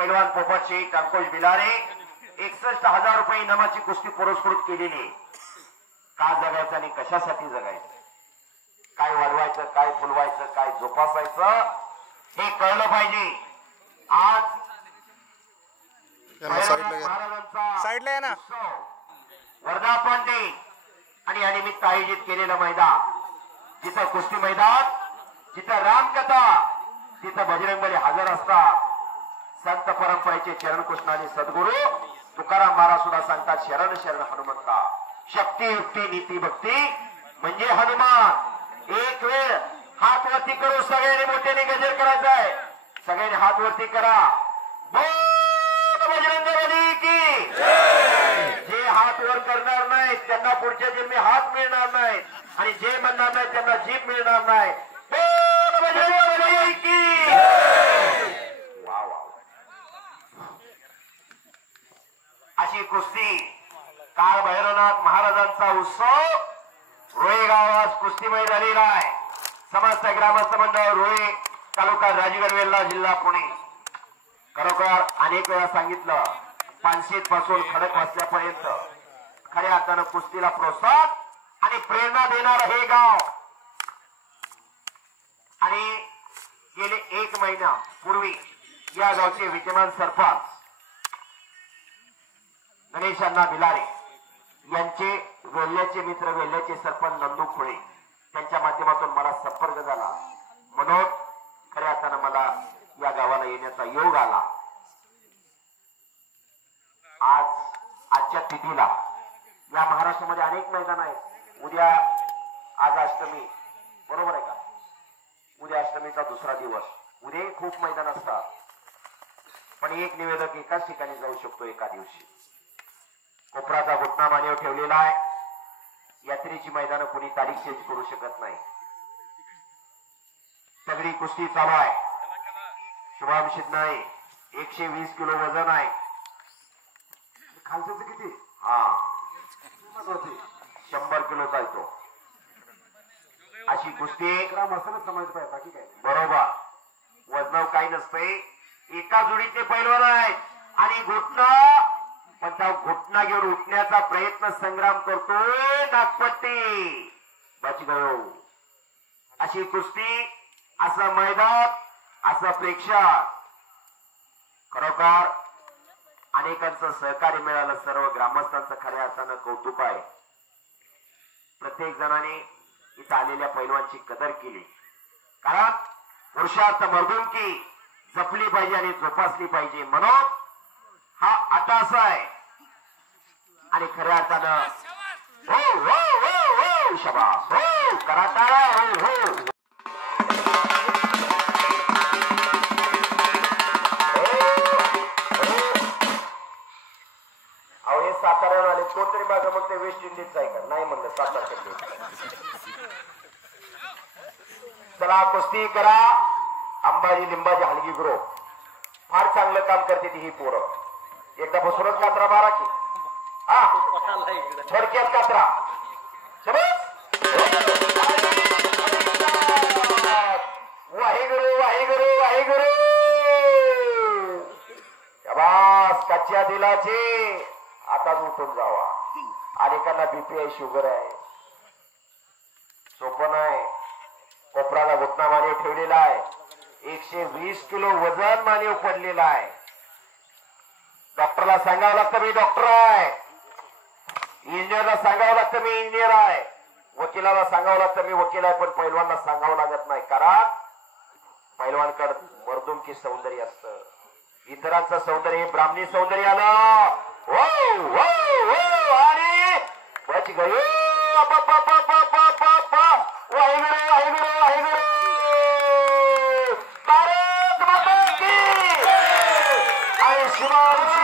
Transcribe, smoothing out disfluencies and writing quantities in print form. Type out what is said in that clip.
पैलवान पोपट शेख अंकुश बिलारे 61,000 रुपये इनामाची कुस्ती पुरस्कृत केलेली. का जगायचं आणि कशासाठी जगायचं, काय वाढवायचं, काय फुलवायचं, काय जोपासायचं हे कळलं पाहिजे. आज साईडला आहे ना वर्धापन दिन आणि या निमित्त आयोजित केलेलं मैदान, जिथं कुस्ती मैदान, जिथं रामकथा, तिथं बजरंगबली हजर असतात. संत परंपरेचे चरण कृष्ण आणि सद्गुरू तुकाराम महाराज सुद्धा सांगतात, शरण शरण हनुमंता, शक्ती युक्ती नीती भक्ती म्हणजे हनुमान. एक वेळ हात वरती करू, सगळ्यांनी मोठ्याने गजर करायचा आहे. सगळ्यांनी हात वरती करा. बोल बजरंगबली की. जे हात वर करणार नाहीत त्यांना पुढच्या जन्मी हात मिळणार नाहीत आणि जे म्हणणार नाही त्यांना जीभ मिळणार नाही. बोल बजरंगबली की. वा वा. अशी कुस्ती काळ भैरवनाथ महाराजांचा उत्सव रोहे गावात कुस्तीमय झालेला आहे. समस्त ग्रामस्थ मंडळ रोहे तालुका राजगड वेल्हा जिल्हा पुणे. खरोखर अनेक वेळा सांगितलं, पानशेत पासून खडक वाचल्यापर्यंत खऱ्या अर्थानं कुस्तीला प्रोत्साहन आणि प्रेरणा देणार हे गाव. आणि गेले 1 महिना पूर्वी या गावचे विद्यमान सरपंच गणेशांना बिलारे यांचे वेल्ह्याचे मित्र, वेल्ह्याचे सरपंच नंदू खुळे त्यांच्या माध्यमातून मला संपर्क झाला. म्हणून खऱ्या अर्थानं मला या गावाला येण्याचा योग आला. आजच्या तिथीला या महाराष्ट्रामध्ये अनेक मैदान आहेत. उद्या, आज अष्टमी बरोबर आहे का, उद्या अष्टमीचा दुसरा दिवस. उद्या खूप मैदान असतात, पण एक निवेदक एकाच ठिकाणी जाऊ शकतो एका दिवशी. कोपराचा घुटना मानेवर ठेवलेला आहे. यात्रेची मैदानं कोणी तारीख चेंज करू शकत नाही. सगळी कुस्ती चालू आहे. शुभांशित नाही, 120 किलो वजन आहे. खालचं किती? हा 100 किलोचा आहे तो. अशी कुस्ती समजलं पाहिजे, बाकी काय बरोबर. वजनाव काही नसते. एका जोडीचे पैलवान आहेत आणि घुटना, पण त्या घुटना घेऊन उठण्याचा प्रयत्न संग्राम करतोय नागपट्टी बचगयो. अशी कुस्ती, असं मैदान, असं प्रेक्षक. खरोखर अनेकांचं सहकार्य मिळालं. सर्व ग्रामस्थांचं खऱ्या अर्थानं कौतुक आहे. प्रत्येक जणाने इथं आलेल्या पैलवानची कदर केली. कारण पुरुषार्थ मर्दुमकी जपली पाहिजे आणि जोपासली पाहिजे, म्हणून हा अटास आहे. आणि खऱ्या अर्थानं हो हो हो हो शाबास हो कराटाळा हो हो. साताऱ्यावर आले कोणतरी माझं म्हणते वेस्ट इंडिजचं आहे का, नाही म्हणलं सातारा. चला कुस्ती करा. अंबाजी लिंबाजी हलगी गुरु फार चांगलं काम करते ती ही पोरं. एकदा बसूनच कात्रा मारा की. हा थोडक्यात कात्रा. वाहेगुरु वाहेगुरु वाहेगुरु. शाबास. कच्च्या दिलाची आताच उठून जावा. अनेकांना बीपी आहे, शुगर आहे. सोपं नाही. कोपराला घुटना मानेव ठेवलेला आहे. 120 किलो वजन मानेव पडलेला आहे. डॉक्टरला सांगावं लागतं मी डॉक्टर आहे. इंजिनियरला सांगावं लागतं मी इंजिनियर आहे. वकिलाला सांगावं लागतं मी वकील आहे. पण पैलवानला सांगावं लागत नाही, कारण पैलवानकडे मर्दुमकी सौंदर्य असतं. इतरांचं सौंदर्य हे ब्राह्मणी सौंदर्य आलं. हो हो हो. आणि बच गयो. वाहेगुरु वाहेगुरु वाहेगुरु. भारत माता की. आणि शिवाजी